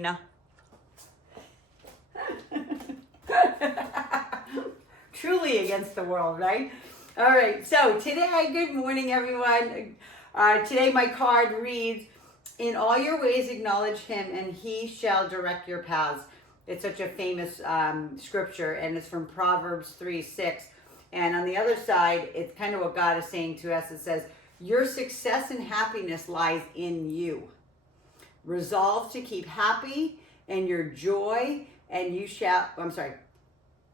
No. Truly against the world, right? All right, so today, good morning, everyone. Today my card reads, "In all your ways acknowledge him, and he shall direct your paths." It's such a famous scripture, and it's from Proverbs 3:6. And on the other side, it's kind of what God is saying to us. It says, "Your success and happiness lies in you. Resolve to keep happy, and your joy, and you shall," I'm sorry.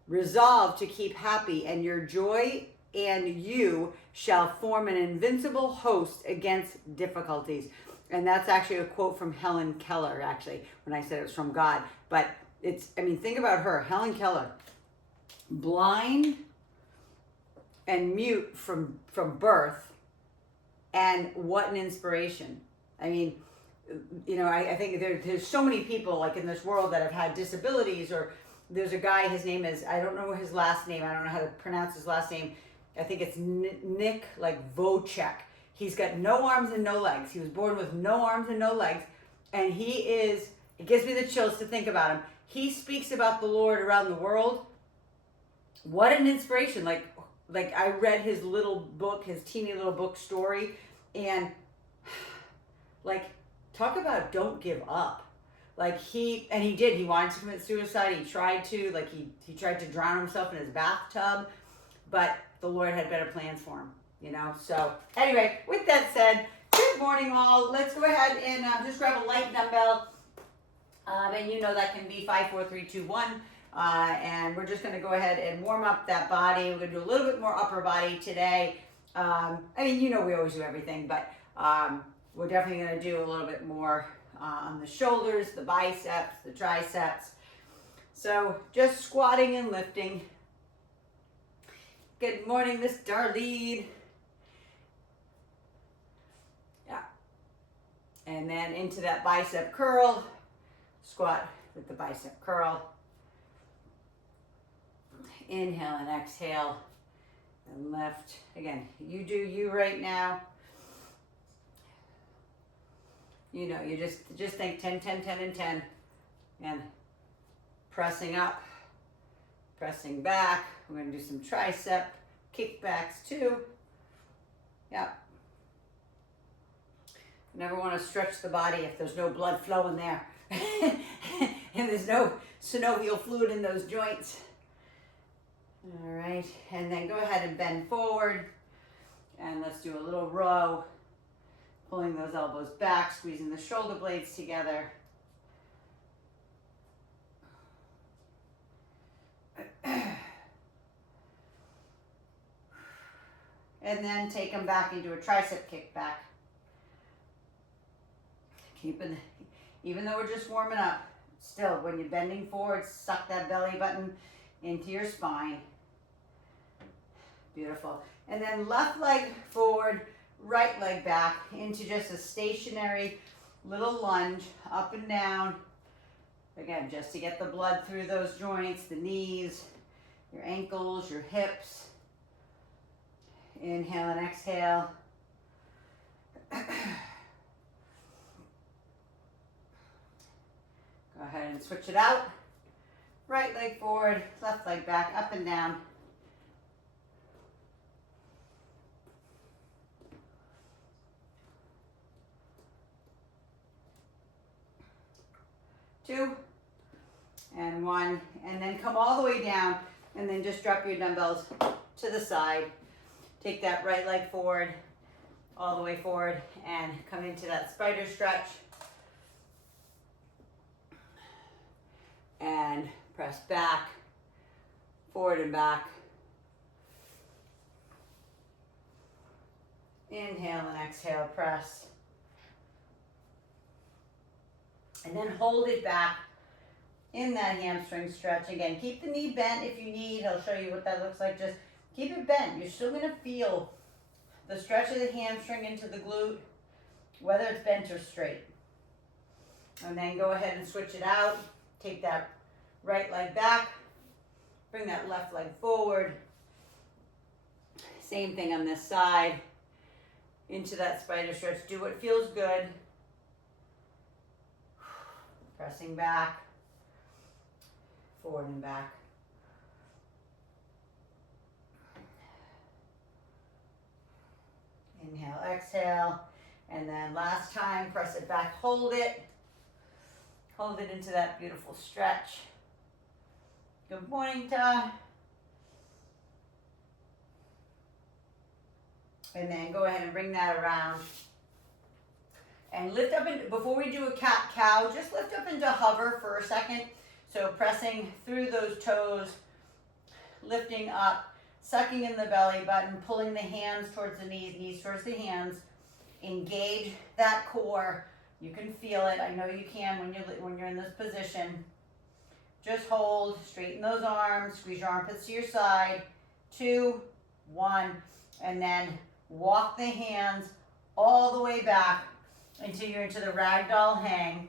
"Resolve to keep happy, and your joy and you shall form an invincible host against difficulties." And that's actually a quote from Helen Keller, actually, when I said it was from God. But it's, I mean, think about her, Helen Keller, blind and mute from birth, and what an inspiration. I mean, you know, I think there's so many people like in this world that have had disabilities, or there's a guy, his name is, I don't know his last name, I don't know how to pronounce his last name. I think it's Nick, like Vocek. He's got no arms and no legs. He was born with no arms and no legs. And it gives me the chills to think about him. He speaks about the Lord around the world. What an inspiration. Like I read his little book, his teeny little book story. And like, talk about don't give up. Like he did. He wanted to commit suicide. He tried to. Like he tried to drown himself in his bathtub, but the Lord had better plans for him. You know. So anyway, with that said, good morning, all. Let's go ahead and just grab a light dumbbell, and you know that can be 5, 4, 3, 2, 1. And we're just going to go ahead and warm up that body. We're going to do a little bit more upper body today. I mean, you know, we always do everything, but we're definitely going to do a little bit more on the shoulders, the biceps, the triceps. So just squatting and lifting. Good morning, Miss Darlene. Yeah. And then into that bicep curl. Squat with the bicep curl. Inhale and exhale and lift. Again, you do you right now. You know, you just think 10, 10, 10, and 10. And pressing up, pressing back. We're going to do some tricep kickbacks too. Yep. Never want to stretch the body if there's no blood flowing there. And there's no synovial fluid in those joints. All right. And then go ahead and bend forward. And let's do a little row. Pulling those elbows back, squeezing the shoulder blades together. And then take them back into a tricep kickback. Even though we're just warming up, still, when you're bending forward, suck that belly button into your spine. Beautiful. And then left leg forward, right leg back into just a stationary little lunge, up and down. Again, just to get the blood through those joints, the knees, your ankles, your hips. Inhale and exhale. Go ahead and switch it out. Right leg forward, left leg back, up and down. Two, and one, and then come all the way down, and then just drop your dumbbells to the side. Take that right leg forward, all the way forward, and come into that spider stretch. And press back, forward and back. Inhale and exhale, press. And then hold it back in that hamstring stretch. Again, keep the knee bent if you need. I'll show you what that looks like. Just keep it bent. You're still going to feel the stretch of the hamstring into the glute, whether it's bent or straight. And then go ahead and switch it out. Take that right leg back. Bring that left leg forward. Same thing on this side. Into that spider stretch. Do what feels good. Pressing back, forward and back. Inhale, exhale, and then last time, press it back, hold it. Hold it into that beautiful stretch. Good morning, Ta. And then go ahead and bring that around. And lift up, before we do a cat-cow, just lift up into hover for a second. So pressing through those toes, lifting up, sucking in the belly button, pulling the hands towards the knees, knees towards the hands. Engage that core. You can feel it. I know you can when you're in this position. Just hold, straighten those arms, squeeze your armpits to your side. 2, 1, and then walk the hands all the way back until you're into the ragdoll hang.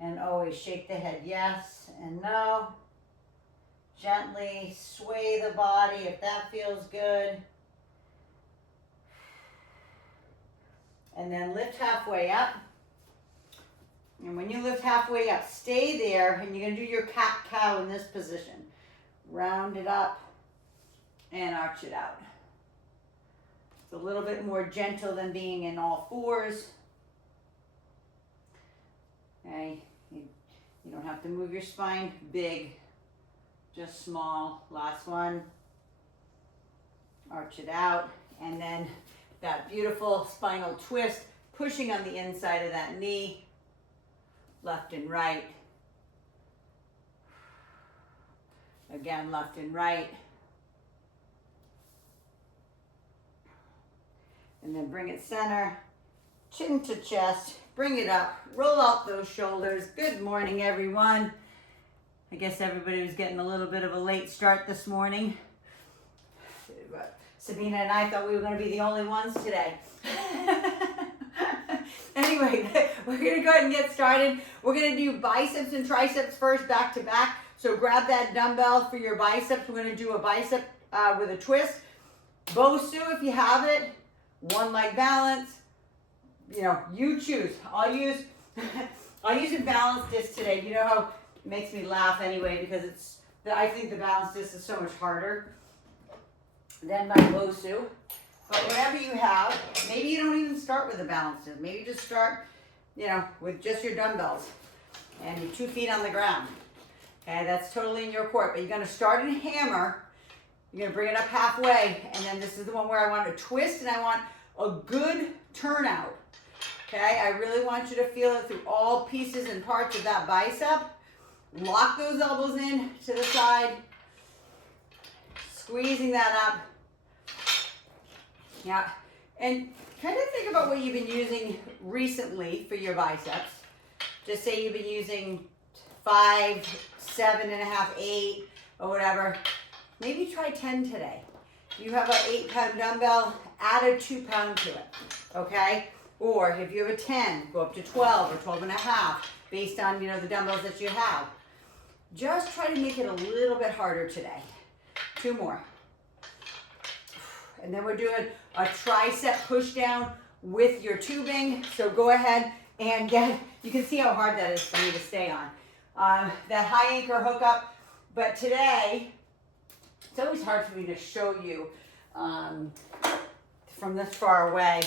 And always shake the head yes and no. Gently sway the body if that feels good. And then lift halfway up. And when you lift halfway up, stay there, and you're going to do your cat-cow in this position. Round it up and arch it out. It's a little bit more gentle than being in all fours. Okay, you don't have to move your spine big, just small. Last one. Arch it out, and then that beautiful spinal twist, pushing on the inside of that knee, left and right. Again, left and right. And then bring it center, chin to chest, bring it up, roll out those shoulders. Good morning, everyone. I guess everybody was getting a little bit of a late start this morning. Sabina and I thought we were going to be the only ones today. Anyway, we're going to go ahead and get started. We're going to do biceps and triceps first, back to back. So grab that dumbbell for your biceps. We're going to do a bicep with a twist. Bosu if you have it. One leg balance. You know, you choose. I'll use a balance disc today. You know how it makes me laugh anyway because I think the balance disc is so much harder than my Bosu. But whatever you have, maybe you don't even start with a balance disc. Maybe just start, you know, with just your dumbbells and your 2 feet on the ground. Okay, that's totally in your court. But you're going to start in hammer. You're going to bring it up halfway. And then this is the one where I want to twist and I want a good turnout. Okay, I really want you to feel it through all pieces and parts of that bicep. Lock those elbows in to the side. Squeezing that up. Yeah, and kind of think about what you've been using recently for your biceps. Just say you've been using 5, 7.5, 8, or whatever. Maybe try 10 today. If you have an 8-pound dumbbell, add a 2-pound to it, okay? Or if you have a 10, go up to 12 or 12.5, based on, you know, the dumbbells that you have. Just try to make it a little bit harder today. 2 more. And then we're doing a tricep push down with your tubing. So go ahead and you can see how hard that is for me to stay on. That high anchor hookup. But today, it's always hard for me to show you from this far away.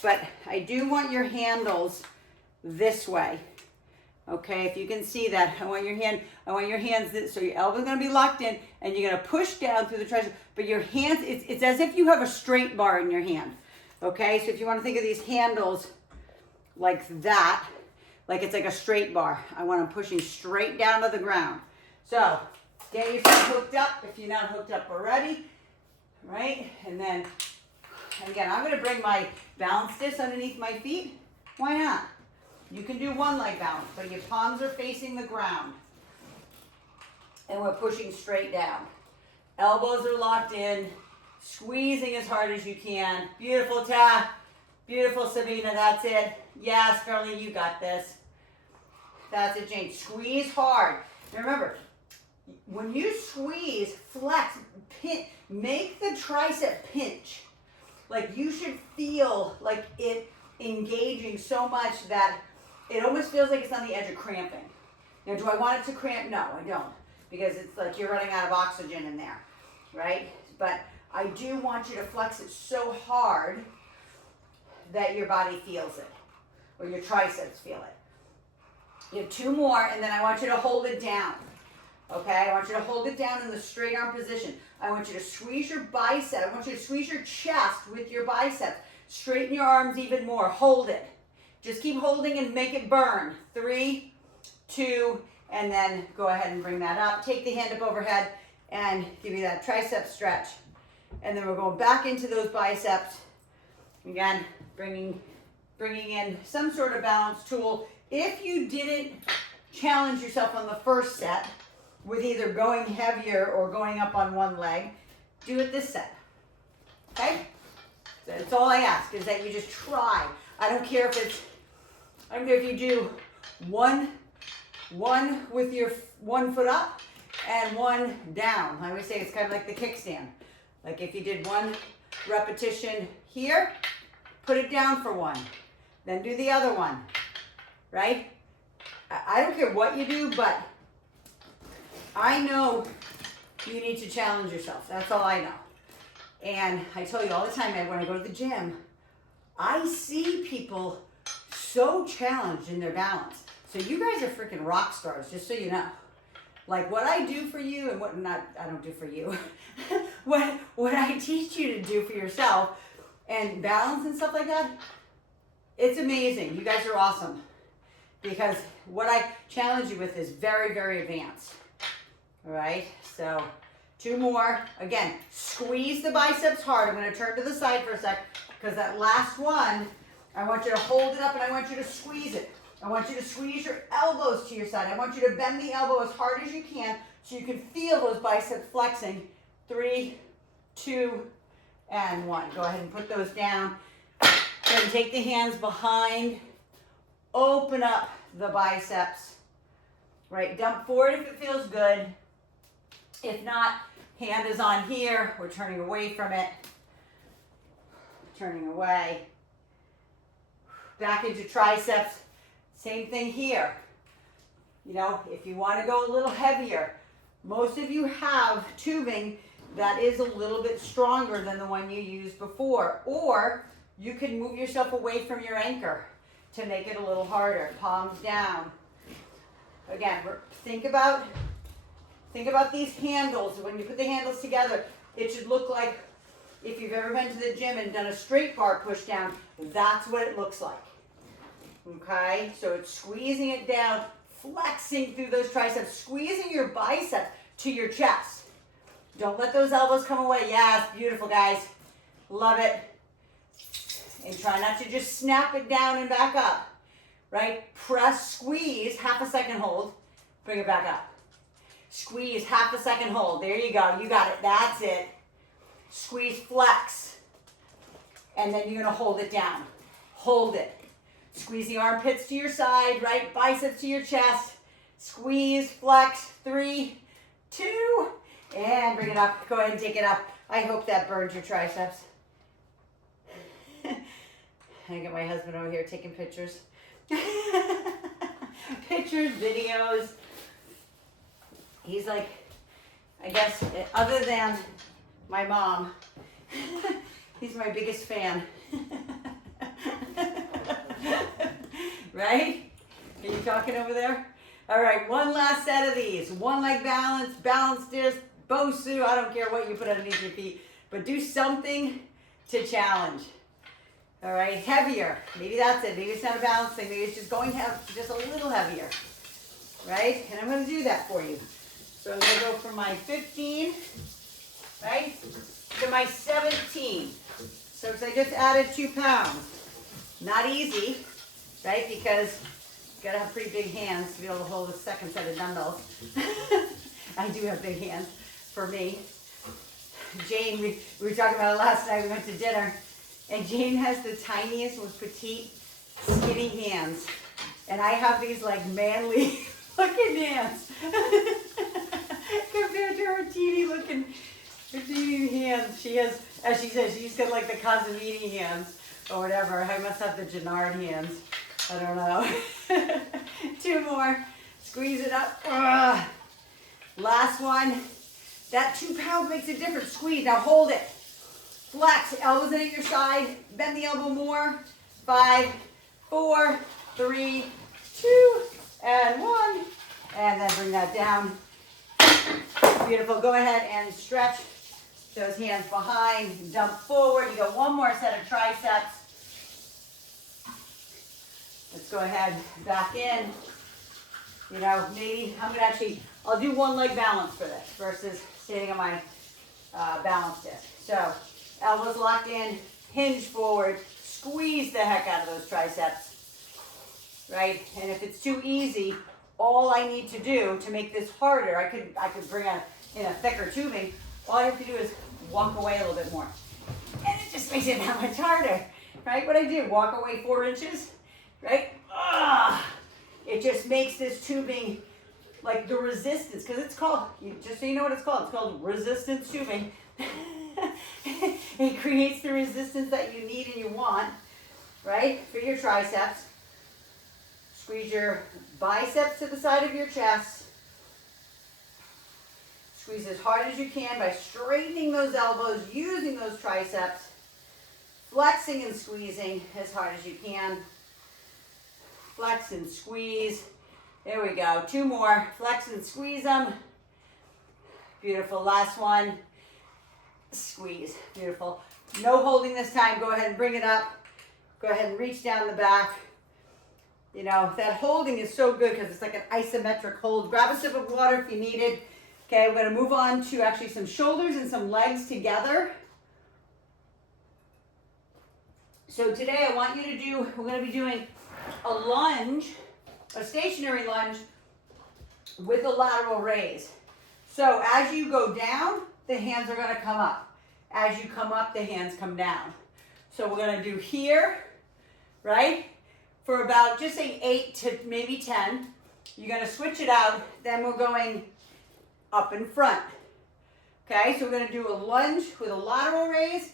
But I do want your handles this way. Okay, if you can see that, I want your hands this, so your elbow's gonna be locked in, and you're gonna push down through the tricep. But your hands, it's as if you have a straight bar in your hand. Okay, so if you want to think of these handles like that, like it's like a straight bar. I want them pushing straight down to the ground. So get yourself hooked up if you're not hooked up already, right? And again, I'm gonna bring my balance disc underneath my feet. Why not? You can do one leg balance, but your palms are facing the ground. And we're pushing straight down. Elbows are locked in, squeezing as hard as you can. Beautiful, Ta. Beautiful, Sabina, that's it. Yes, Sterling, you got this. That's it, Jane. Squeeze hard. Now remember, when you squeeze, flex, make the tricep pinch. Like you should feel like it engaging so much that it almost feels like it's on the edge of cramping. Now, do I want it to cramp? No, I don't, because it's like you're running out of oxygen in there, right? But I do want you to flex it so hard that your body feels it, or your triceps feel it. You have 2 more, and then I want you to hold it down. Okay, I want you to hold it down in the straight arm position. I want you to squeeze your bicep. I want you to squeeze your chest with your biceps. Straighten your arms even more. Hold it. Just keep holding and make it burn. 3, 2, and then go ahead and bring that up. Take the hand up overhead and give you that tricep stretch. And then we're going back into those biceps. Again, bringing in some sort of balance tool. If you didn't challenge yourself on the first set with either going heavier or going up on one leg, do it this set. Okay? That's all I ask, is that you just try. I don't care if you do one with your 1 foot up and 1 down. I always say it's kind of like the kickstand. Like if you did 1 repetition here, put it down for 1, then do the other one, right? I don't care what you do, but I know you need to challenge yourself. That's all I know. And I tell you all the time, when I go to the gym, I see people so challenged in their balance. So you guys are freaking rock stars, just so you know. Like what I do for you and I don't do for you. what I teach you to do for yourself and balance and stuff like that, it's amazing. You guys are awesome. Because what I challenge you with is very, very advanced. All right, so 2 more. Again, squeeze the biceps hard. I'm going to turn to the side for a sec, because that last one, I want you to hold it up and I want you to squeeze it. I want you to squeeze your elbows to your side. I want you to bend the elbow as hard as you can so you can feel those biceps flexing. 3, 2, and 1. Go ahead and put those down. Then take the hands behind. Open up the biceps. Right, dump forward if it feels good. If not, hand is on here. We're turning away from it. Turning away. Back into triceps. Same thing here. You know, if you want to go a little heavier, most of you have tubing that is a little bit stronger than the one you used before. Or you can move yourself away from your anchor to make it a little harder. Palms down. Again, think about these handles. When you put the handles together, it should look like, if you've ever been to the gym and done a straight bar push down, that's what it looks like. Okay, so it's squeezing it down, flexing through those triceps, squeezing your biceps to your chest. Don't let those elbows come away. Yes, beautiful, guys. Love it. And try not to just snap it down and back up. Right? Press, squeeze, half a second hold. Bring it back up. Squeeze, half a second hold. There you go. You got it. That's it. Squeeze, flex. And then you're going to hold it down. Hold it. Squeeze the armpits to your side, right? Biceps to your chest. Squeeze, flex. 3, 2, and bring it up. Go ahead and take it up. I hope that burns your triceps. I got my husband over here taking pictures. Pictures, videos. He's like, I guess, other than my mom, he's my biggest fan. Right? Are you talking over there? All right, 1 last set of these. 1 leg balance, balance disc, Bosu. I don't care what you put underneath your feet, but do something to challenge. All right, heavier. Maybe that's it. Maybe it's not a balance thing. Maybe it's just going just a little heavier. Right? And I'm going to do that for you. So I'm going to go from my 15, right, to my 17. So I just added 2 pounds. Not easy, right? Because you got to have pretty big hands to be able to hold a second set of dumbbells. I do have big hands for me. Jane, we were talking about it last night. We went to dinner. And Jane has the tiniest, most petite, skinny hands. And I have these like manly looking hands. Compared to her teeny looking hands. She has, as she says, she's got like the Casamini hands. or whatever. I must have the Gennard hands. I don't know. 2 more. Squeeze it up. Ugh. Last one. That 2 pounds makes a difference. Squeeze. Now hold it. Flex. Elbows in at your side. Bend the elbow more. 5, 4, 3, 2, and 1. And then bring that down. Beautiful. Go ahead and stretch those hands behind. Dump forward. You got 1 more set of triceps. Let's go ahead, back in. You know, maybe I'm gonna I'll do 1 leg balance for this versus standing on my balance disc. So, elbows locked in, hinge forward, squeeze the heck out of those triceps, right? And if it's too easy, all I need to do to make this harder, I could bring in a thicker tubing. All I have to do is walk away a little bit more. And it just makes it that much harder, right? What I do, walk away 4 inches, right? It just makes this tubing like the resistance, because it's called, just so you know what it's called resistance tubing. It creates the resistance that you need and you want, right? For your triceps. Squeeze your biceps to the side of your chest. Squeeze as hard as you can by straightening those elbows, using those triceps, flexing and squeezing as hard as you can. Flex and squeeze. There we go. 2 more. Flex and squeeze them. Beautiful. Last one. Squeeze. Beautiful. No holding this time. Go ahead and bring it up. Go ahead and reach down the back. You know, that holding is so good because it's like an isometric hold. Grab a sip of water if you need it. Okay, we're going to move on to actually some shoulders and some legs together. So today I want you to do, we're going to be doing a lunge, a stationary lunge with a lateral raise. So as you go down, the hands are going to come up. As you come up, the hands come down. So we're going to do here, right? For about, just say 8 to maybe 10. You're going to switch it out. Then we're going up in front. Okay, so we're going to do a lunge with a lateral raise,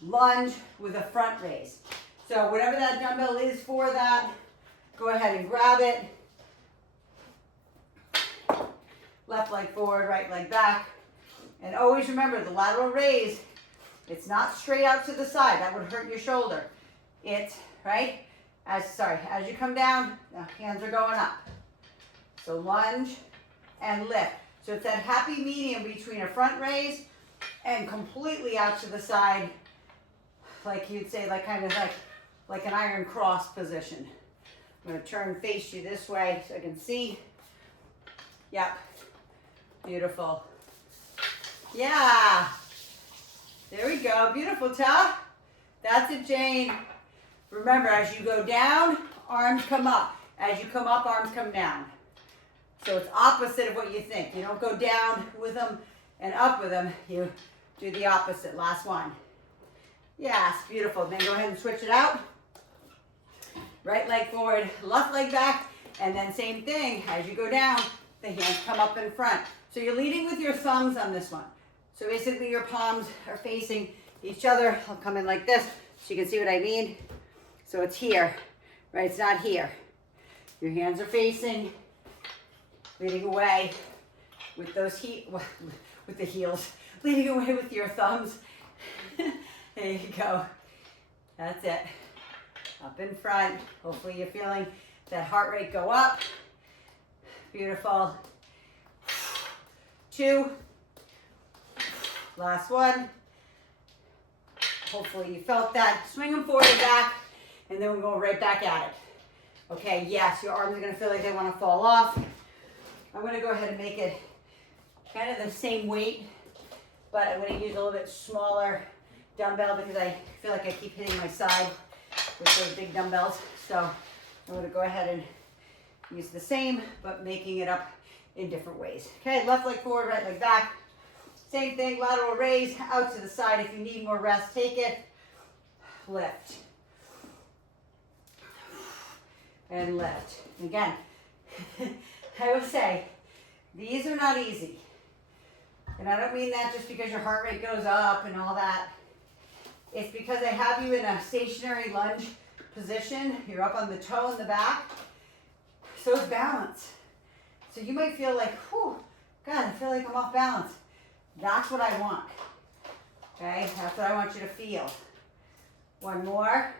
lunge with a front raise. So whatever that dumbbell is for that, go ahead and grab it. Left leg forward, right leg back. And always remember the lateral raise, it's not straight out to the side. That would hurt your shoulder. It's, right? As you come down, the hands are going up. So lunge and lift. So it's that happy medium between a front raise and completely out to the side, like you'd say, like kind of like an iron cross position. I'm going to turn face you this way so I can see. Yep. Beautiful. Yeah. There we go. Beautiful, Ta. That's it, Jane. Remember, as you go down, arms come up. As you come up, arms come down. So it's opposite of what you think. You don't go down with them and up with them. You do the opposite. Last one. Yes, beautiful. Then go ahead and switch it out. Right leg forward, left leg back, and then same thing. As you go down, the hands come up in front. So you're leading with your thumbs on this one. So basically your palms are facing each other. I'll come in like this so you can see what I mean. So it's here, right? It's not here. Your hands are facing, leading away with those with the heels, leading away with your thumbs. There you go. That's it. Up in front. Hopefully you're feeling that heart rate go up. Beautiful. 2. Last one. Hopefully you felt that. Swing them forward and back, and then we'll go right back at it. Okay, yes, your arms are going to feel like they want to fall off. I'm going to go ahead and make it kind of the same weight, but I'm going to use a little bit smaller dumbbell because I feel like I keep hitting my side with those big dumbbells. So I'm going to go ahead and use the same, but making it up in different ways. Okay, left leg forward, right leg back. Same thing, lateral raise, out to the side. If you need more rest, take it. Lift. And lift. Again, I would say, these are not easy. And I don't mean that just because your heart rate goes up and all that. It's because I have you in a stationary lunge position. You're up on the toe in the back. So it's balance. So you might feel like, whew, God, I feel like I'm off balance. That's what I want. Okay, that's what I want you to feel. One more.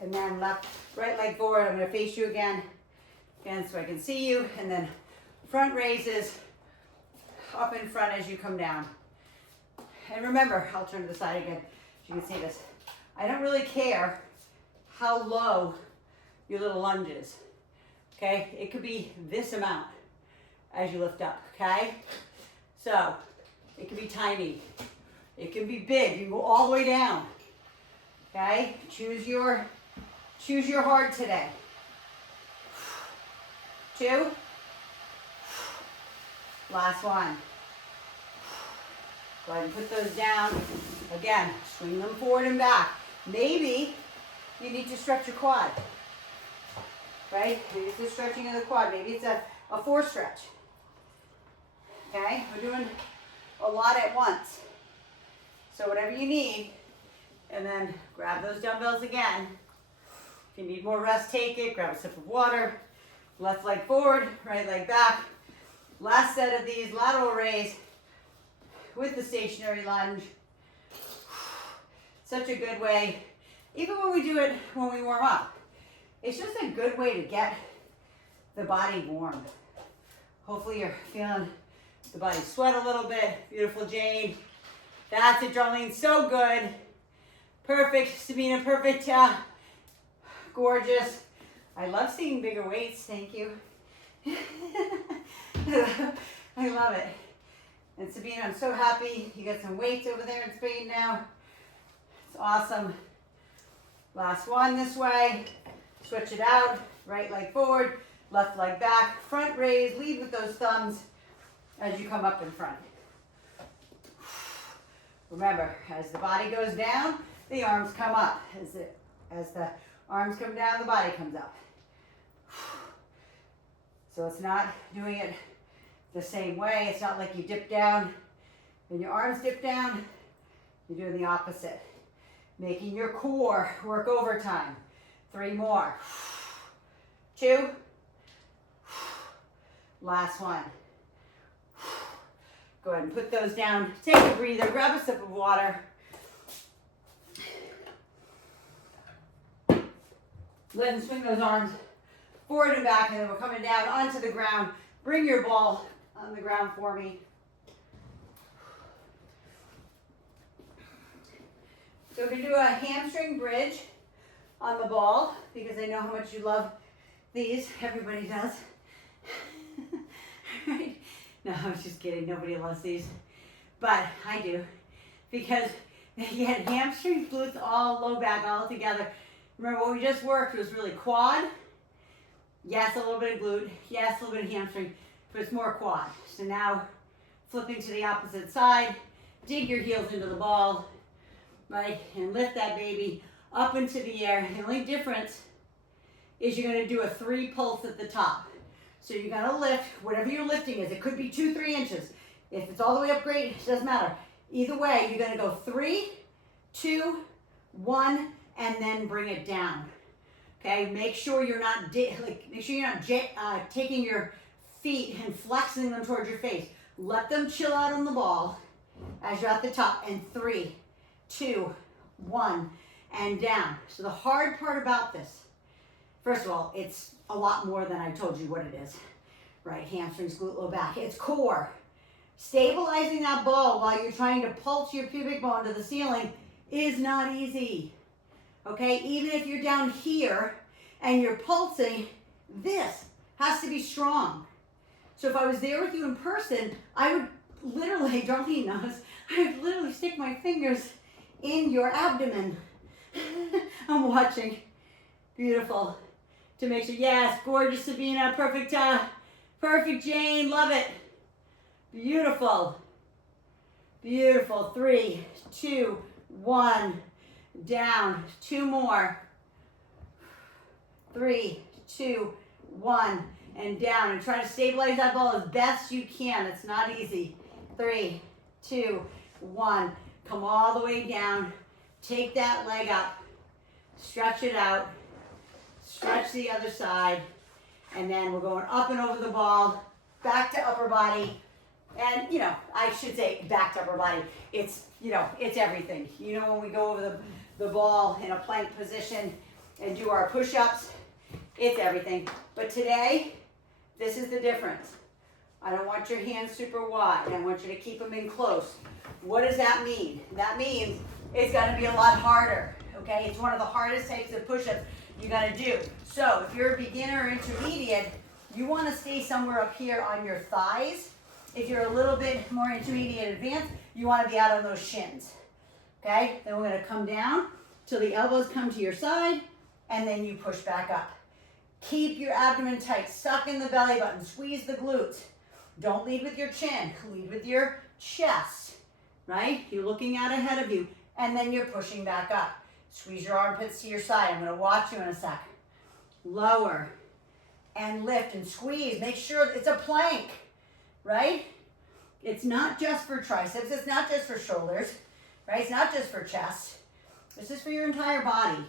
And then right leg forward. I'm going to face you again so I can see you. And then front raises up in front as you come down. And remember, I'll turn to the side again so you can see this. I don't really care how low your little lunge is. Okay, it could be this amount as you lift up. Okay, so it can be tiny, it can be big. You can go all the way down. Okay, choose your heart today. 2. Last one. Go ahead and put those down. Again, swing them forward and back. Maybe you need to stretch your quad. Right? Maybe it's the stretching of the quad. Maybe it's a 4 stretch. Okay? We're doing a lot at once. So whatever you need. And then grab those dumbbells again. If you need more rest, take it. Grab a sip of water. Left leg forward, right leg back. Last set of these, lateral raise with the stationary lunge. Such a good way, even when we do it when we warm up. It's just a good way to get the body warm. Hopefully you're feeling the body sweat a little bit. Beautiful, Jane. That's it, Darlene. So good. Perfect, Sabina. Perfect. Gorgeous. I love seeing bigger weights. Thank you. I love it. And Sabina, I'm so happy you got some weights over there in Spain now. It's awesome. Last one this way. Switch it out. Right leg forward, left leg back. Front raise. Lead with those thumbs as you come up in front. Remember, as the body goes down, the arms come up. As the arms come down, the body comes up. So it's not doing it the same way. It's not like you dip down and your arms dip down. You're doing the opposite. Making your core work overtime. 3 more. 2. Last one. Go ahead and put those down. Take a breather. Grab a sip of water. Let them swing those arms forward and back, and then we're coming down onto the ground. Bring your ball on the ground for me. So we're going to do a hamstring bridge on the ball because I know how much you love these. Everybody does. Right? No, I was just kidding. Nobody loves these. But I do because you had hamstrings, glutes, all low back, all together. Remember what we just worked was really quad. Yes, a little bit of glute. Yes, a little bit of hamstring, but it's more quad. So now flipping to the opposite side, dig your heels into the ball, right? And lift that baby up into the air. The only difference is you're gonna do a 3 pulse at the top. So you're gonna lift, whatever your lifting is. It could be 2-3 inches. If it's all the way up, great, it doesn't matter. Either way, you're gonna go 3, 2, 1, and then bring it down. Okay, make sure you're not taking your feet and flexing them towards your face. Let them chill out on the ball as you're at the top. And 3, 2, 1, and down. So the hard part about this, first of all, it's a lot more than I told you what it is. Right, hamstrings, glute, low back. It's core. Stabilizing that ball while you're trying to pulse your pubic bone to the ceiling is not easy. Okay, even if you're down here and you're pulsing, this has to be strong. So if I was there with you in person, I would literally, Darlene knows, I would literally stick my fingers in your abdomen. I'm watching. Beautiful. To make sure, yes, gorgeous Sabina, perfect, perfect Jane, love it. Beautiful. Beautiful. 3, 2, 1. Down. 2 more. 3, 2, 1, and down. And try to stabilize that ball as best you can. It's not easy. 3, 2, 1. Come all the way down. Take that leg up. Stretch it out. Stretch the other side. And then we're going up and over the ball. Back to upper body. And, you know, I should say back to upper body. It's, you know, it's everything. You know, when we go over the ball in a plank position and do our push-ups, it's everything. But today, this is the difference. I don't want your hands super wide. I want you to keep them in close. What does that mean? That means it's going to be a lot harder, okay? It's one of the hardest types of push-ups you got to do. So if you're a beginner or intermediate, you want to stay somewhere up here on your thighs. If you're a little bit more intermediate advanced, you want to be out on those shins, okay? Then we're going to come down till the elbows come to your side, and then you push back up. Keep your abdomen tight, suck in the belly button, squeeze the glutes. Don't lead with your chin, lead with your chest, right? You're looking out ahead of you, and then you're pushing back up. Squeeze your armpits to your side. I'm gonna watch you in a sec. Lower and lift and squeeze. Make sure it's a plank, right? It's not just for triceps, it's not just for shoulders, right? It's not just for chest. This is for your entire body.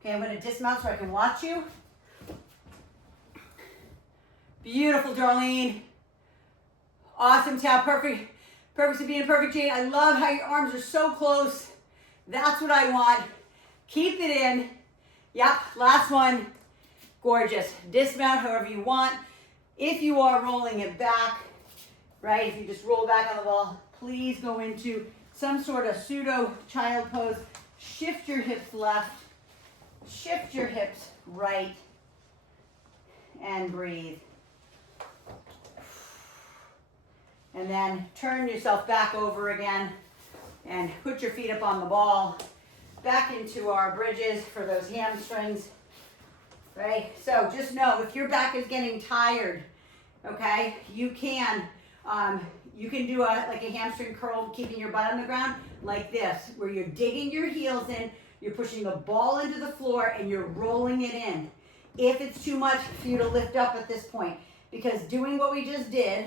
Okay, I'm gonna dismount so I can watch you. Beautiful, Darlene. Awesome, Tao. Perfect. Perfect to be in perfect chain. I love how your arms are so close. That's what I want. Keep it in. Yep, last one. Gorgeous. Dismount however you want. If you are rolling it back, right, if you just roll back on the ball, please go into some sort of pseudo child pose. Shift your hips left. Shift your hips right. And breathe. And then turn yourself back over again and put your feet up on the ball. Back into our bridges for those hamstrings, right? So just know if your back is getting tired, okay, you can do like a hamstring curl, keeping your butt on the ground like this, where you're digging your heels in, you're pushing the ball into the floor and you're rolling it in. If it's too much for you to lift up at this point, because doing what we just did,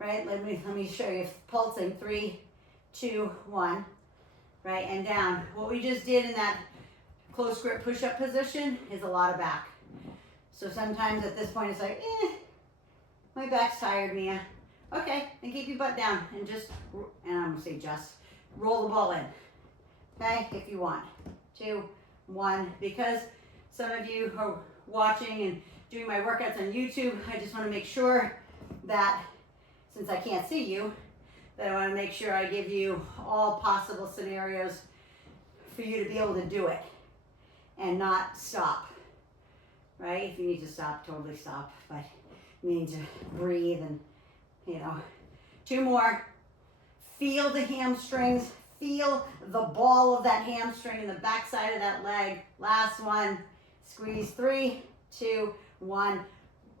right? Let me show you pulsing. 3, 2, 1, right? And down. What we just did in that close grip push-up position is a lot of back. So sometimes at this point it's like, my back's tired, Mia. Okay, then keep your butt down and and I'm gonna say roll the ball in. Okay, if you want. 2, 1, because some of you are watching and doing my workouts on YouTube, I just want to make sure that, since I can't see you, that I want to make sure I give you all possible scenarios for you to be able to do it and not stop, right? If you need to stop, totally stop, but you need to breathe and, 2 more. Feel the hamstrings, feel the ball of that hamstring in the back side of that leg. Last one, squeeze. 3, 2, 1.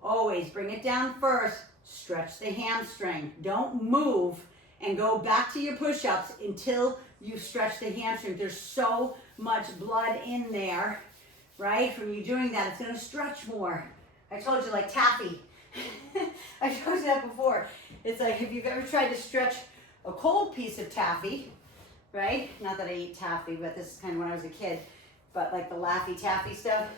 Always bring it down first. Stretch the hamstring. Don't move and go back to your push-ups until you stretch the hamstring. There's so much blood in there, right? From you doing that, it's going to stretch more. I told you, like taffy. I told you that before. It's like if you've ever tried to stretch a cold piece of taffy, right? Not that I eat taffy, but this is kind of when I was a kid. But like the Laffy Taffy stuff,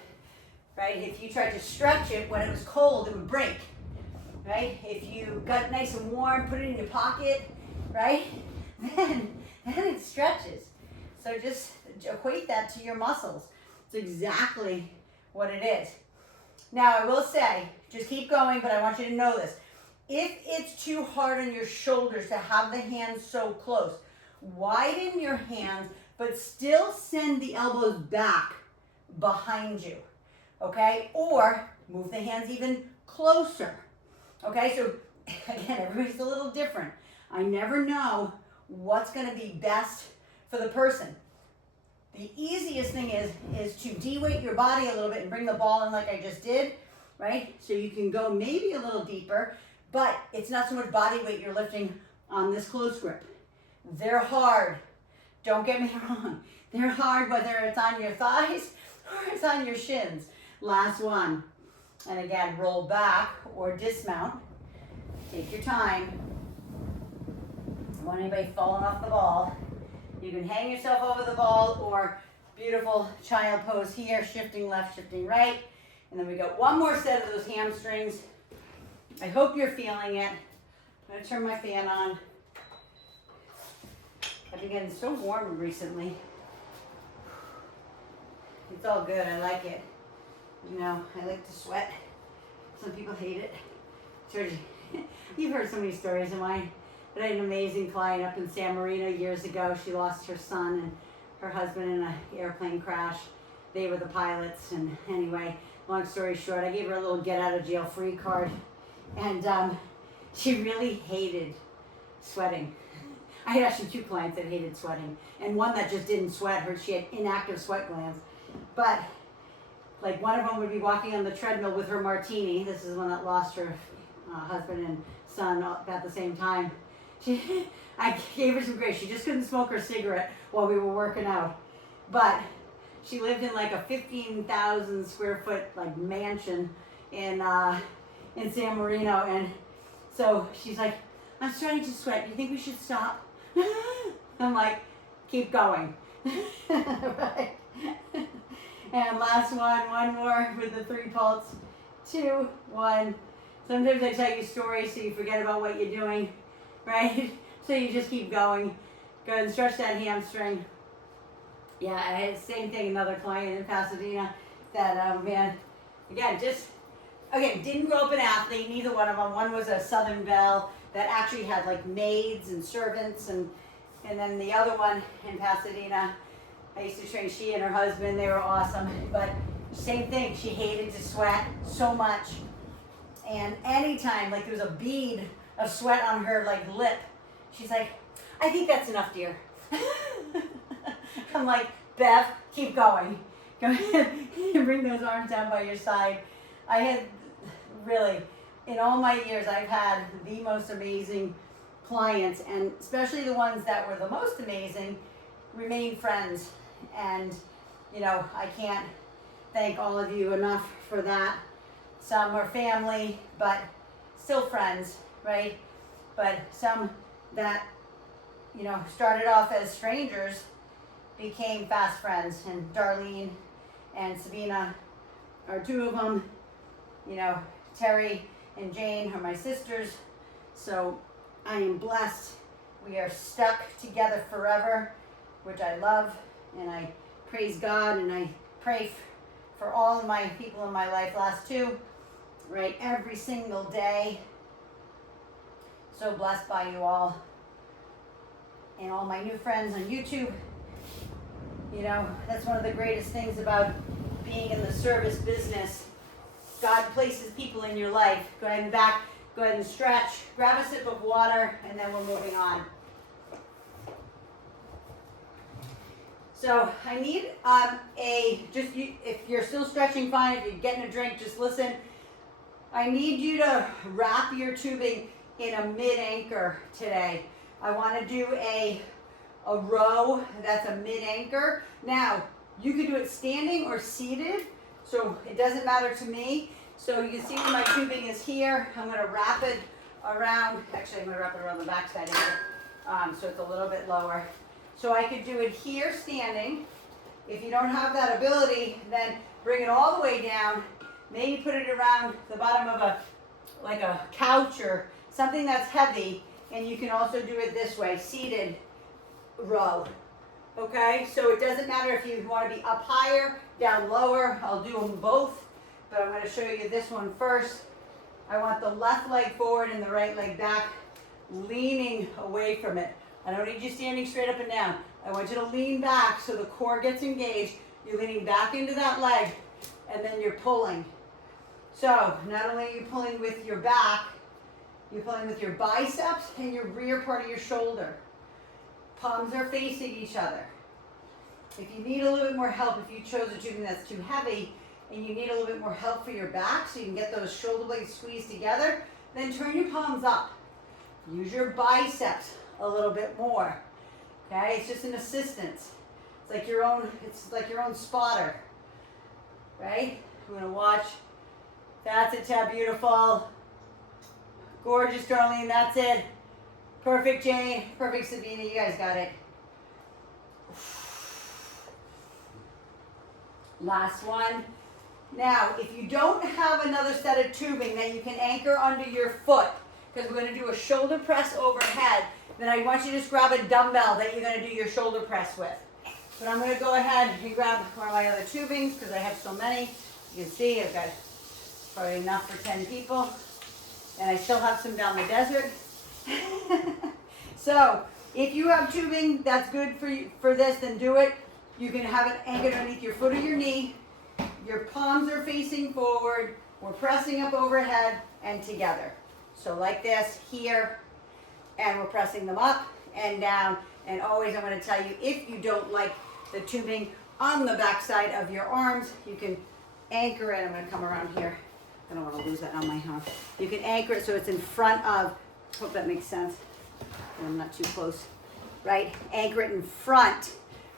right? If you tried to stretch it when it was cold, it would break. Right? If you got it nice and warm, put it in your pocket, right? Then it stretches. So just equate that to your muscles. It's exactly what it is. Now I will say, just keep going, but I want you to know this. If it's too hard on your shoulders to have the hands so close, widen your hands, but still send the elbows back behind you, okay? Or move the hands even closer. Okay, so again, everybody's a little different. I never know what's going to be best for the person. The easiest thing is to de-weight your body a little bit and bring the ball in like I just did, right? So you can go maybe a little deeper, but it's not so much body weight you're lifting on this close grip. They're hard. Don't get me wrong. They're hard whether it's on your thighs or it's on your shins. Last one. And again, roll back or dismount. Take your time. Don't want anybody falling off the ball. You can hang yourself over the ball or beautiful child pose here, shifting left, shifting right. And then we got one more set of those hamstrings. I hope you're feeling it. I'm gonna turn my fan on. I've been getting so warm recently. It's all good, I like it. You know, I like to sweat. Some people hate it. You've heard so many stories of mine. But I had an amazing client up in San Marino years ago. She lost her son and her husband in an airplane crash. They were the pilots, and anyway, long story short, I gave her a little get out of jail free card. And she really hated sweating. I had actually 2 clients that hated sweating, and one that just didn't sweat. She had inactive sweat glands. But like one of them would be walking on the treadmill with her martini. This is the one that lost her husband and son at the same time. I gave her some grace. She just couldn't smoke her cigarette while we were working out. But she lived in like a 15,000 square foot like mansion in San Marino, and so she's like, I'm starting to sweat. Do you think we should stop? I'm like, keep going. Right. And last one more with the 3 pulse. 2, 1. Sometimes I tell you stories so you forget about what you're doing, right? So you just keep going. Go ahead and stretch that hamstring. Yeah, I had the same thing, another client in Pasadena that, man, again, didn't grow up an athlete, neither one of them. One was a Southern Belle that actually had like maids and servants, and then the other one in Pasadena, I used to train she and her husband. They were awesome, but same thing. She hated to sweat so much, and anytime like there was a bead of sweat on her like lip, she's like, I think that's enough, dear. I'm like, Bev, keep going. Go ahead and bring those arms down by your side. I had really, in all my years, I've had the most amazing clients, and especially the ones that were the most amazing remain friends. And, you know, I can't thank all of you enough for that. Some are family, but still friends, right? But some that, you know, started off as strangers became fast friends. And Darlene and Sabina are 2 of them. You know, Terry and Jane are my sisters. So I am blessed. We are stuck together forever, which I love, and I praise God, and I pray for all of my people in my life. Last 2, right, every single day. So blessed by you all. And all my new friends on YouTube. You know, that's one of the greatest things about being in the service business. God places people in your life. Go ahead and back, go ahead and stretch. Grab a sip of water, and then we're moving on. So I need if you're still stretching, fine. If you're getting a drink, just listen. I need you to wrap your tubing in a mid-anchor today. I want to do a row that's a mid-anchor. Now, you could do it standing or seated, so it doesn't matter to me. So you can see where my tubing is here. I'm going to wrap it around, actually I'm going to wrap it around the back side here, so it's a little bit lower. So I could do it here standing. If you don't have that ability, then bring it all the way down. Maybe put it around the bottom of a couch or something that's heavy. And you can also do it this way, seated row. Okay, so it doesn't matter if you want to be up higher, down lower. I'll do them both, but I'm going to show you this one first. I want the left leg forward and the right leg back, leaning away from it. I don't need you standing straight up and down. I want you to lean back so the core gets engaged. You're leaning back into that leg, and then you're pulling. So not only are you pulling with your back, you're pulling with your biceps and your rear part of your shoulder. Palms are facing each other. If you need a little bit more help, if you chose a tubing that's too heavy and you need a little bit more help for your back so you can get those shoulder blades squeezed together, then turn your palms up. Use your biceps a little bit more. Okay, it's just an assistance. It's like your own spotter. Right? I'm gonna watch. That's it, Tab, beautiful. Gorgeous, Darlene, that's it. Perfect, Jane. Perfect, Sabina, you guys got it. Last one. Now, if you don't have another set of tubing that you can anchor under your foot, because we're going to do a shoulder press overhead, then I want you to just grab a dumbbell that you're going to do your shoulder press with. But I'm going to go ahead and grab one of my other tubings because I have so many. You can see I've got probably enough for 10 people. And I still have some down the desert. So if you have tubing that's good for you, for this, then do it. You can have it anchored underneath your foot or your knee. Your palms are facing forward. We're pressing up overhead and together. So like this here, and we're pressing them up and down. And always I'm going to tell you, if you don't like the tubing on the back side of your arms, you can anchor it. I'm going to come around here. I don't want to lose that on my arm. You can anchor it so it's in front of, hope that makes sense. I'm not too close, right? Anchor it in front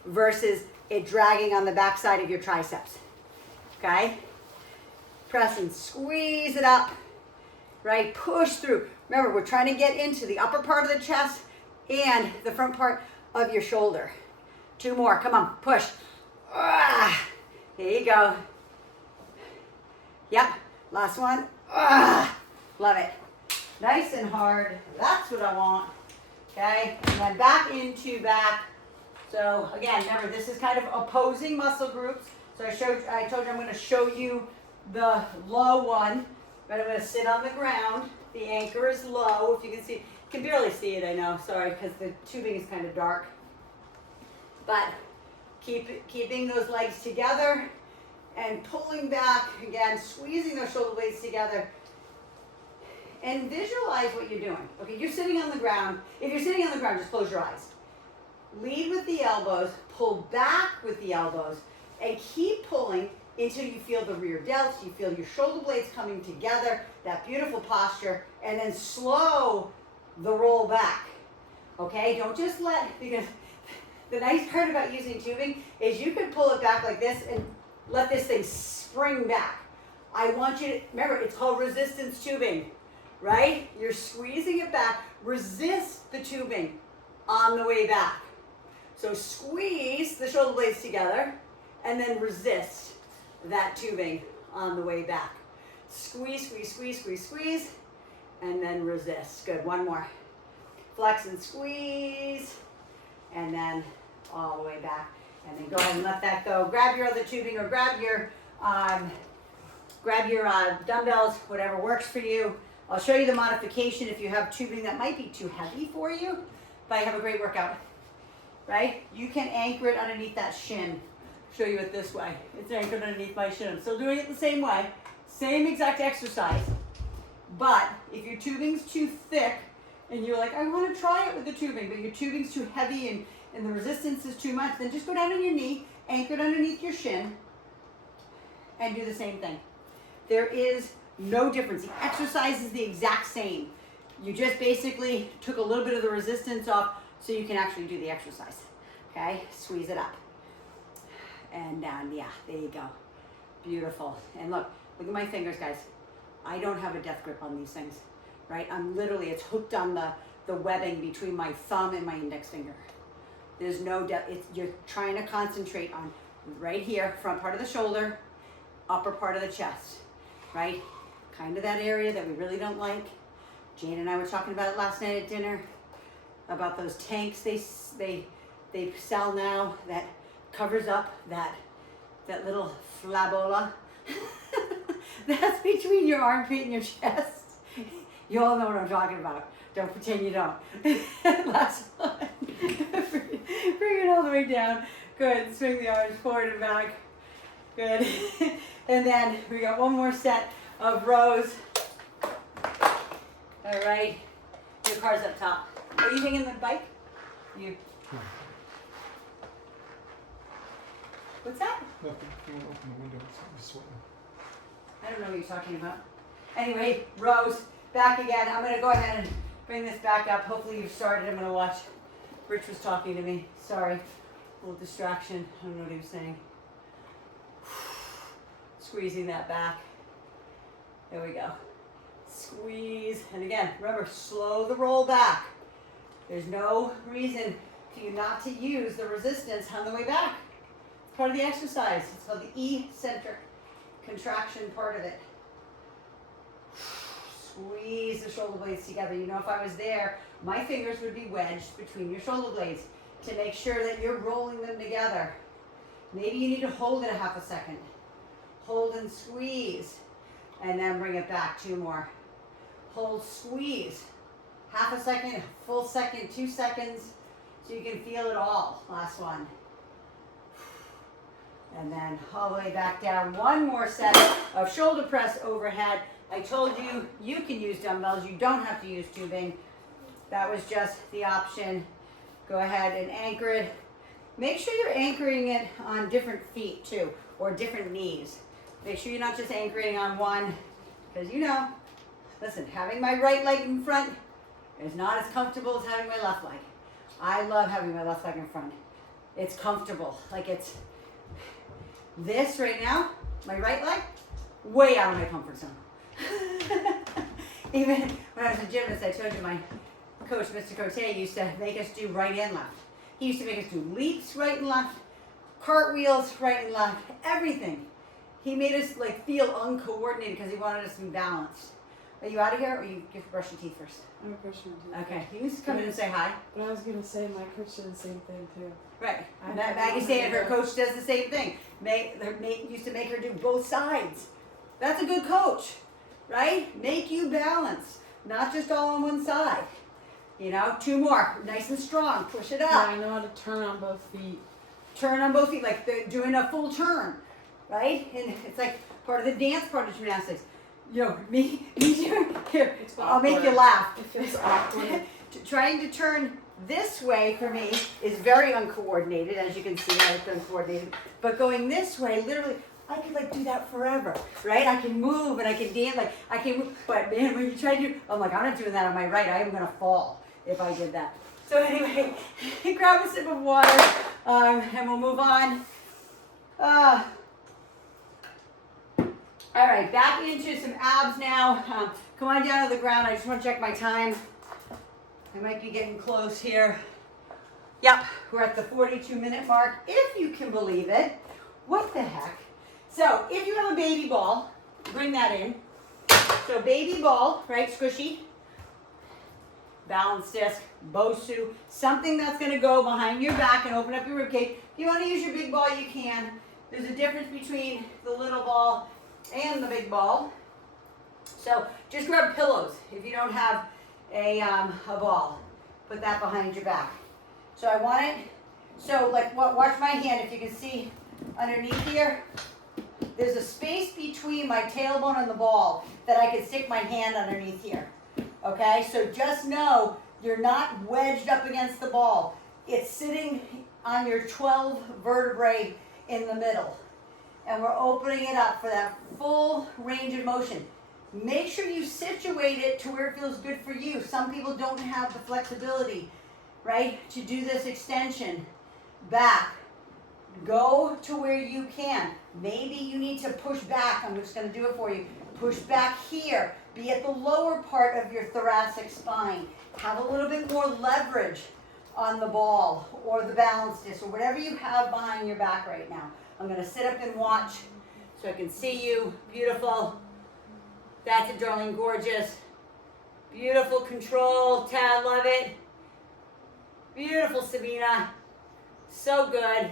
versus it dragging on the back side of your triceps, okay? Press and squeeze it up, right? Push through. Remember, we're trying to get into the upper part of the chest and the front part of your shoulder. 2 more, come on, push. Ah, there you go. Yep, last one. Ah, love it. Nice and hard, that's what I want. Okay, and then back into back. So again, remember, this is kind of opposing muscle groups. So I told you I'm going to show you the low one, but I'm going to sit on the ground. The anchor is low, if you can see. You can barely see it, I know, sorry, because the tubing is kind of dark. But keeping those legs together and pulling back, again, squeezing those shoulder blades together. And visualize what you're doing. Okay, you're sitting on the ground. If you're sitting on the ground, just close your eyes. Lead with the elbows, pull back with the elbows, and keep pulling until you feel the rear delts, you feel your shoulder blades coming together, that beautiful posture, and then slow the roll back. Okay, don't just because the nice part about using tubing is you can pull it back like this and let this thing spring back. I want you to, remember, it's called resistance tubing, right? You're squeezing it back, resist the tubing on the way back. So squeeze the shoulder blades together and then resist that tubing on the way back. Squeeze, squeeze, squeeze, squeeze, squeeze, and then resist. Good, one more. Flex and squeeze, and then all the way back. And then go ahead and let that go. Grab your other tubing or grab your dumbbells, whatever works for you. I'll show you the modification if you have tubing that might be too heavy for you, but you have a great workout, right? You can anchor it underneath that shin. Show you it this way. It's anchored underneath my shin. I'm still doing it the same way. Same exact exercise. But if your tubing's too thick and you're like, I want to try it with the tubing, but your tubing's too heavy and the resistance is too much, then just go down on your knee, anchor it underneath your shin, and do the same thing. There is no difference. The exercise is the exact same. You just basically took a little bit of the resistance off so you can actually do the exercise. Okay, squeeze it up. And down, yeah, there you go. Beautiful. And look at my fingers, guys. I don't have a death grip on these things, right? I'm literally, it's hooked on the webbing between my thumb and my index finger. There's no depth, you're trying to concentrate on right here, front part of the shoulder, upper part of the chest, right? Kind of that area that we really don't like. Jane and I were talking about it last night at dinner, about those tanks they sell now that covers up that little flabola. That's between your armpit and your chest. You all know what I'm talking about. Don't pretend you don't. Last one. Bring it all the way down. Good. Swing the arms forward and back. Good. And then we got one more set of rows. All right. Your car's up top. Are you taking the bike? You. What's that? Nothing. You want to open the window. It's sweating. I don't know what you're talking about. Anyway, rows. Back again. I'm going to go ahead and bring this back up. Hopefully you've started. I'm going to watch. Rich was talking to me. Sorry. A little distraction. I don't know what he was saying. Squeezing that back. There we go. Squeeze. And again, remember, slow the roll back. There's no reason. for you not to use the resistance on the way back. It's part of the exercise. It's called the eccentric contraction part of it. Squeeze the shoulder blades together. You know, if I was there, my fingers would be wedged between your shoulder blades to make sure that you're rolling them together. Maybe you need to hold it a half a second. Hold and squeeze. And then bring it back. 2 more. Hold, squeeze. Half a second, full second, 2 seconds, so you can feel it all. Last one. And then all the way back down. 1 more set of shoulder press overhead. I told you, you can use dumbbells. You don't have to use tubing. That was just the option. Go ahead and anchor it. Make sure you're anchoring it on different feet too, or different knees. Make sure you're not just anchoring on one, because you know, listen, having my right leg in front is not as comfortable as having my left leg. I love having my left leg in front. It's comfortable. Like it's this right now, my right leg, way out of my comfort zone. Even when I was a gymnast, I told you my coach, Mr. Cote, used to make us do right and left. He used to make us do leaps right and left, cartwheels right and left, everything. He made us like feel uncoordinated because he wanted us to be balanced. Are you out of here, or you get to brush your teeth first? I'm a brushing my teeth. Okay, you can come in and say hi. But I was gonna say my coach did the same thing too. Right. Maggie saying her coach does the same thing. Used to make her do both sides. That's a good coach, right? Make you balance, not just all on one side. You know, 2 more, nice and strong. Push it up. Yeah, I know how to turn on both feet. Turn on both feet, like they're doing a full turn, right? And it's like part of the dance part of gymnastics. You know, me doing, here, I'll make you laugh. It feels awkward. Trying to turn this way for me is very uncoordinated, as you can see, it's uncoordinated. But going this way, literally, I could like do that forever, right? I can move and I can dance, like I can move. But man, when you try to do, I'm like, I'm not doing that on my right. I am gonna fall if I did that. So anyway, grab a sip of water, and we'll move on. All right, back into some abs now. Come on down to the ground. I just want to check my time. I might be getting close here. Yep, we're at the 42-minute mark, if you can believe it. What the heck? So if you have a baby ball, bring that in. So baby ball, right, squishy. Balance disc, Bosu, something that's going to go behind your back and open up your ribcage. If you want to use your big ball, you can. There's a difference between the little ball and the big ball. So just grab pillows if you don't have a ball. Put that behind your back. So I want it, so like watch my hand, if you can see underneath here, there's a space between my tailbone and the ball that I can stick my hand underneath here. Okay, so just know you're not wedged up against the ball. It's sitting on your 12 vertebrae in the middle. And we're opening it up for that full range of motion. Make sure you situate it to where it feels good for you. Some people don't have the flexibility, right, to do this extension. Back. Go to where you can. Maybe you need to push back. I'm just going to do it for you. Push back here. Be at the lower part of your thoracic spine. Have a little bit more leverage on the ball or the balance disc or whatever you have behind your back right now. I'm going to sit up and watch so I can see you. Beautiful. That's it, darling. Gorgeous. Beautiful control. Tad, love it. Beautiful, Sabina. So good.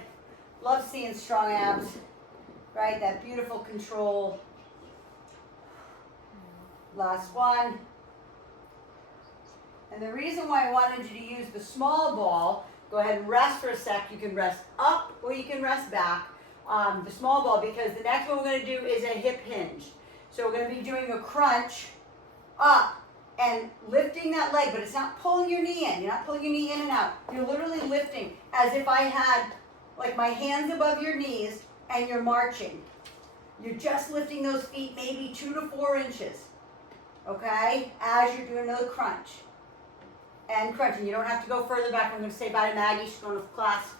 Love seeing strong abs. Right? That beautiful control. Last one. And the reason why I wanted you to use the small ball, go ahead and rest for a sec. You can rest up or you can rest back. The small ball, because the next one we're going to do is a hip hinge. So we're going to be doing a crunch up and lifting that leg, but it's not pulling your knee in. You're not pulling your knee in and out. You're literally lifting as if I had like my hands above your knees and you're marching. You're just lifting those feet maybe 2 to 4 inches, okay, as you're doing the crunch. And crunching. You don't have to go further back. I'm going to say bye to Maggie. She's going to class.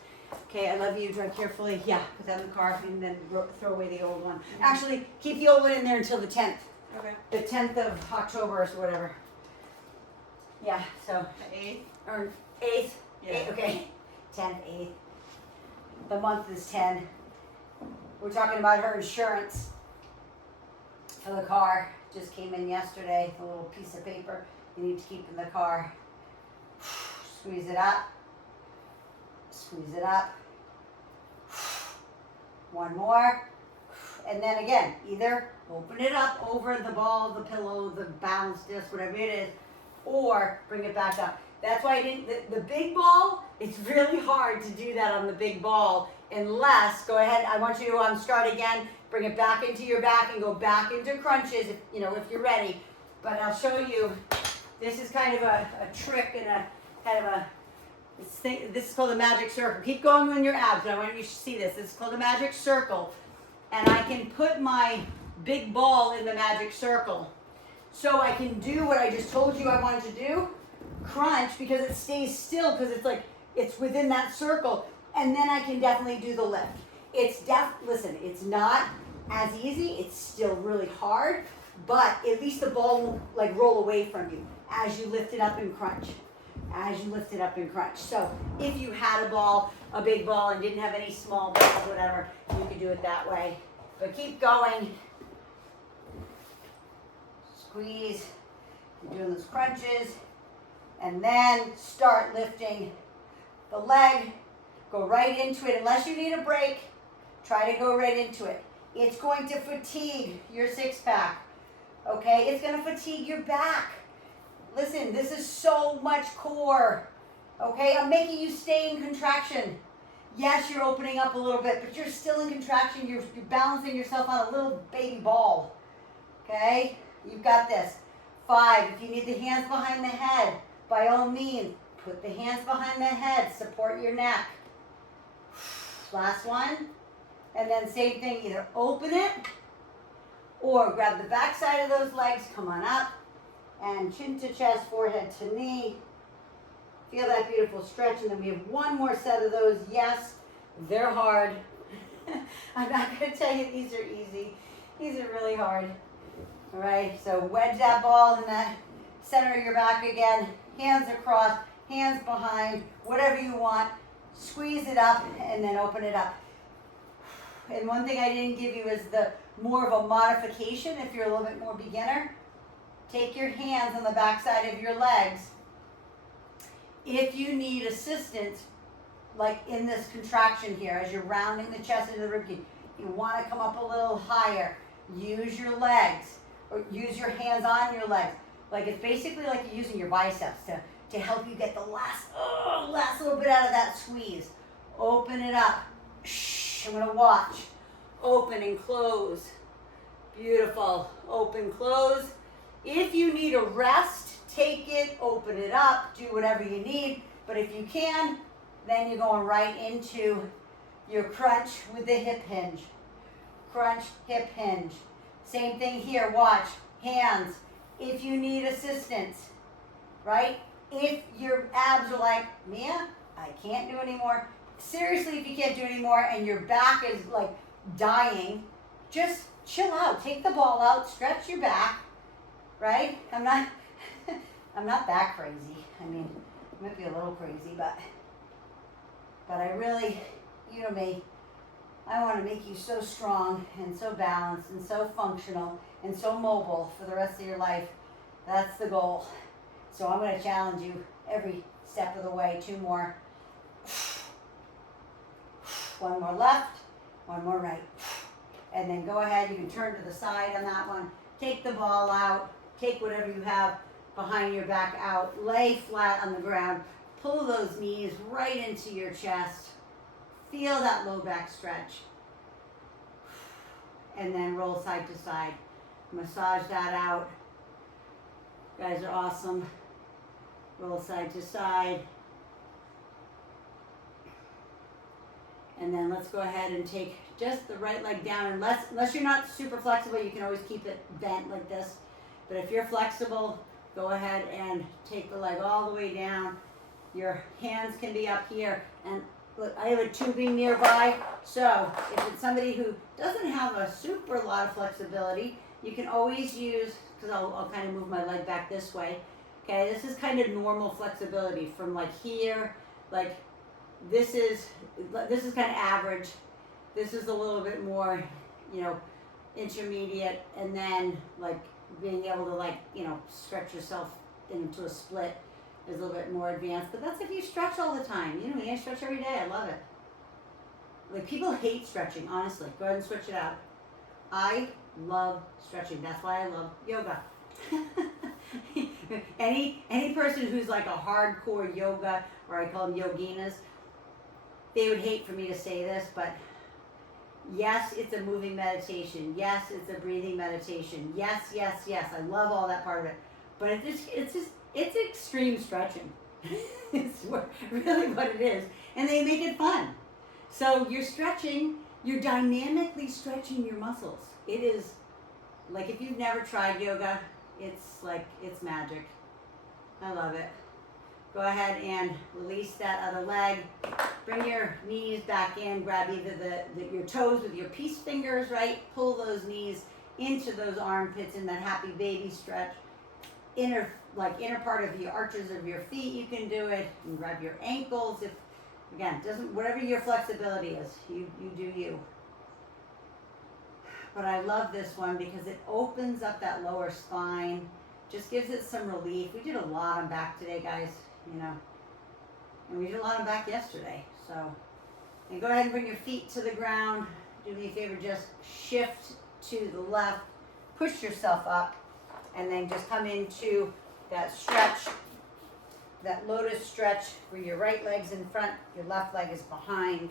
Okay, I love you. Drive carefully. Yeah, put that in the car and then throw away the old one. Actually, keep the old one in there until the 10th. Okay. The 10th of October or whatever. Yeah, so. 8th? Or 8th? Yeah. 8th, okay. 10th, 8th. The month is 10. We're talking about her insurance for the car. Just came in yesterday, a little piece of paper you need to keep in the car. Squeeze it up. Squeeze it up. One more. And then again, either open it up over the ball, the pillow, the balance disc, whatever it is, or bring it back up. That's why I didn't, the big ball, it's really hard to do that on the big ball unless, go ahead, I want you to start again, bring it back into your back and go back into crunches, if you're ready. But I'll show you, this is kind of a trick and a kind of a, this is called the magic circle. Keep going on your abs, but I want you to see this. This is called the magic circle. And I can put my big ball in the magic circle. So I can do what I just told you I wanted to do, crunch, because it stays still, because it's within that circle. And then I can definitely do the lift. Listen, it's not as easy, it's still really hard, but at least the ball won't roll away from you as you lift it up and crunch. As you lift it up and crunch. So if you had a big ball, and didn't have any small balls, whatever, you could do it that way. But keep going. Squeeze. You're doing those crunches. And then start lifting the leg. Go right into it. Unless you need a break, try to go right into it. It's going to fatigue your six pack. Okay? It's going to fatigue your back. Listen, this is so much core. Okay? I'm making you stay in contraction. Yes, you're opening up a little bit, but you're still in contraction. You're balancing yourself on a little baby ball. Okay? You've got this. 5, if you need the hands behind the head, by all means, put the hands behind the head. Support your neck. Last one. And then same thing, either open it or grab the back side of those legs, come on up, and chin to chest, forehead to knee. Feel that beautiful stretch, and then we have one more set of those. Yes, they're hard. I'm not going to tell you these are easy. These are really hard. All right, so wedge that ball in the center of your back again. Hands across, hands behind, whatever you want. Squeeze it up and then open it up. And one thing I didn't give you is the more of a modification if you're a little bit more beginner. Take your hands on the back side of your legs. If you need assistance, like in this contraction here, as you're rounding the chest into the ribcage, you want to come up a little higher. Use your legs, or use your hands on your legs. It's basically like you're using your biceps to help you get the last little bit out of that squeeze. Open it up. Shh, I'm going to watch. Open and close. Beautiful. Open, close. If you need a rest, take it, open it up, do whatever you need. But if you can, then you're going right into your crunch with the hip hinge. Crunch, hip hinge. Same thing here, watch. Hands. If you need assistance, right? If your abs are like, Mia, I can't do anymore. Seriously, if you can't do anymore and your back is dying, just chill out. Take the ball out, stretch your back, right? I'm not that crazy. I mean, I might be a little crazy, but I really, you know me, I want to make you so strong and so balanced and so functional and so mobile for the rest of your life. That's the goal. So I'm going to challenge you every step of the way. 2 more. 1 more left, 1 more right. And then go ahead, you can turn to the side on that one. Take the ball out, take whatever you have behind your back out, lay flat on the ground, pull those knees right into your chest. Feel that low back stretch. And then roll side to side. Massage that out. You guys are awesome. Roll side to side. And then let's go ahead and take just the right leg down. Unless you're not super flexible, you can always keep it bent like this. But if you're flexible, go ahead and take the leg all the way down. Your hands can be up here. And look, I have a tubing nearby. So if it's somebody who doesn't have a super lot of flexibility, you can always use, because I'll kind of move my leg back this way. Okay, this is kind of normal flexibility from here, this is kind of average. This is a little bit more, intermediate, and then like being able to stretch yourself into a split is a little bit more advanced. But that's if you stretch all the time. You stretch every day. I love it. Like, people hate stretching, honestly. Go ahead and switch it out. I love stretching. That's why I love yoga. Any person who's like a hardcore yoga, or I call them yoginas, they would hate for me to say this, but yes, it's a moving meditation. Yes, it's a breathing meditation. Yes, yes, yes. I love all that part of it. But it's extreme stretching. It's really what it is. And they make it fun. So you're stretching, you're dynamically stretching your muscles. It is, like, if you've never tried yoga, it's magic. I love it. Go ahead and release that other leg. Bring your knees back in. Grab either your toes with your peace fingers, right? Pull those knees into those armpits in that happy baby stretch. Inner part of your arches of your feet, you can do it. And grab your ankles. Whatever your flexibility is, you do you. But I love this one because it opens up that lower spine, just gives it some relief. We did a lot on back today, guys, and we did a lot on back yesterday. So, and go ahead and bring your feet to the ground. Do me a favor, just shift to the left, push yourself up, and then just come into that stretch, that lotus stretch where your right leg's in front, your left leg is behind,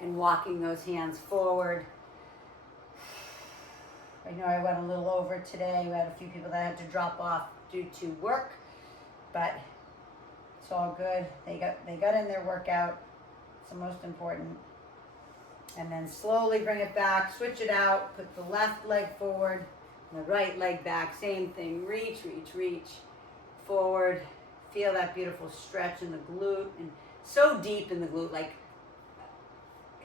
and walking those hands forward. I know I went a little over today. We had a few people that had to drop off due to work, but it's all good. They got in their workout. It's the most important. And then slowly bring it back, switch it out, put the left leg forward, and the right leg back. Same thing. Reach, reach, reach forward. Feel that beautiful stretch in the glute, and so deep in the glute, like,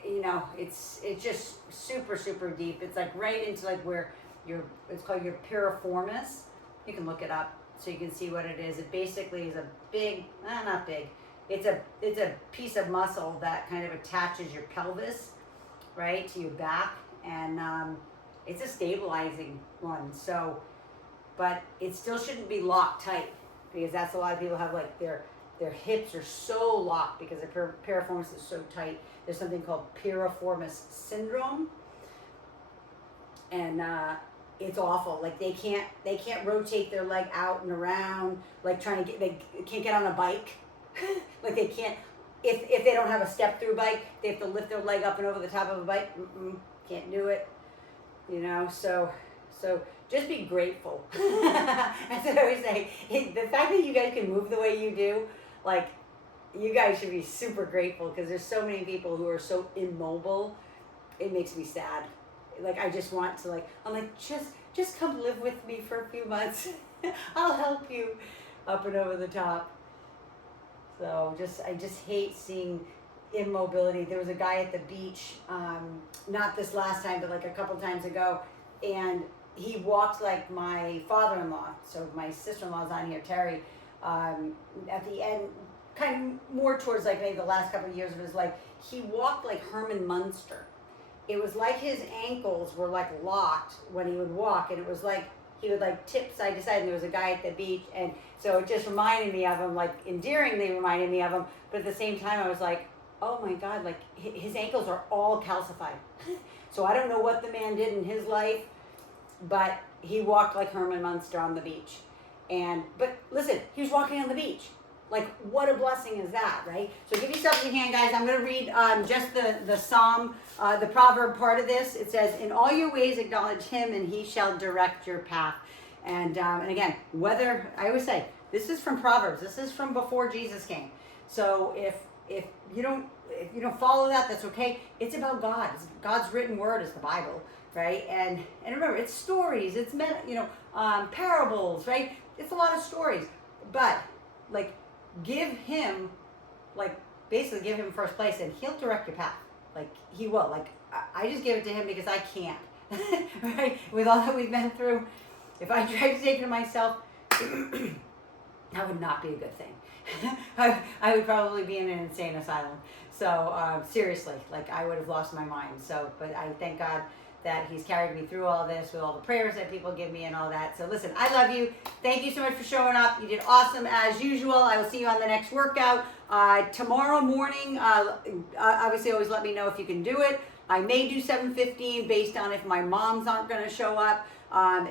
it's just super, super deep. It's like right into like where it's called your piriformis. You can look it up so you can see what it is. It basically is a big, not big. It's a piece of muscle that kind of attaches your pelvis, right, to your back, and it's a stabilizing one. So, but it still shouldn't be locked tight, because that's a lot of people have, like, their hips are so locked because their piriformis is so tight. There's something called piriformis syndrome, and it's awful. Like, they can't rotate their leg out and around, like they can't get on a bike. Like, they can't, if they don't have a step through bike, they have to lift their leg up and over the top of a bike. Can't do it. So just be grateful. As I always say, the fact that you guys can move the way you do, like, you guys should be super grateful, because there's so many people who are so immobile. It makes me sad. Like, I just want to, I'm like, just come live with me for a few months. I'll help you up and over the top. So I just hate seeing immobility. There was a guy at the beach, not this last time, but like a couple times ago, and he walked like my father-in-law. So my sister-in-law's on here, Terry, at the end, kind of more towards like maybe the last couple of years of his life, he walked like Herman Munster. It was like his ankles were like locked when he would walk, and it was like he would like tip side to side, and there was a guy at the beach, and so it just reminded me of him, like endearingly reminded me of him, but at the same time I was like, oh my God, like his ankles are all calcified. So I don't know what the man did in his life, but he walked like Herman Munster on the beach. But listen, he was walking on the beach. Like, what a blessing is that, right? So give yourself your hand, guys. I'm going to read just the psalm, the proverb part of this. It says, in all your ways acknowledge him, and he shall direct your path. And again, whether, I always say, this is from Proverbs. This is from before Jesus came. So if you don't follow that, that's okay. It's about God. God's written word is the Bible, right? And remember, it's stories. It's parables, right? It's a lot of stories. But like, basically give him first place, and he'll direct your path. Like, he will. Like, I just give it to him because I can't, right? With all that we've been through, if I tried to take it to myself, that would not be a good thing. I would probably be in an insane asylum. So seriously, like I would have lost my mind. So, but I thank God that he's carried me through all this with all the prayers that people give me and all that. So listen, I love you. Thank you so much for showing up. You did awesome as usual. I will see you on the next workout. Tomorrow morning, obviously always let me know if you can do it. I may do 7:15 based on if my moms aren't going to show up.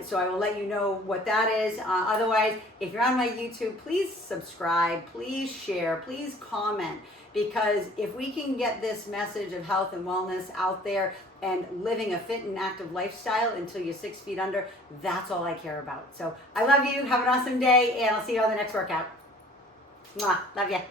So I will let you know what that is. Otherwise, if you're on my YouTube, please subscribe, please share, please comment. Because if we can get this message of health and wellness out there and living a fit and active lifestyle until you're 6 feet under, that's all I care about. So I love you. Have an awesome day, and I'll see you on the next workout. Mwah. Love ya.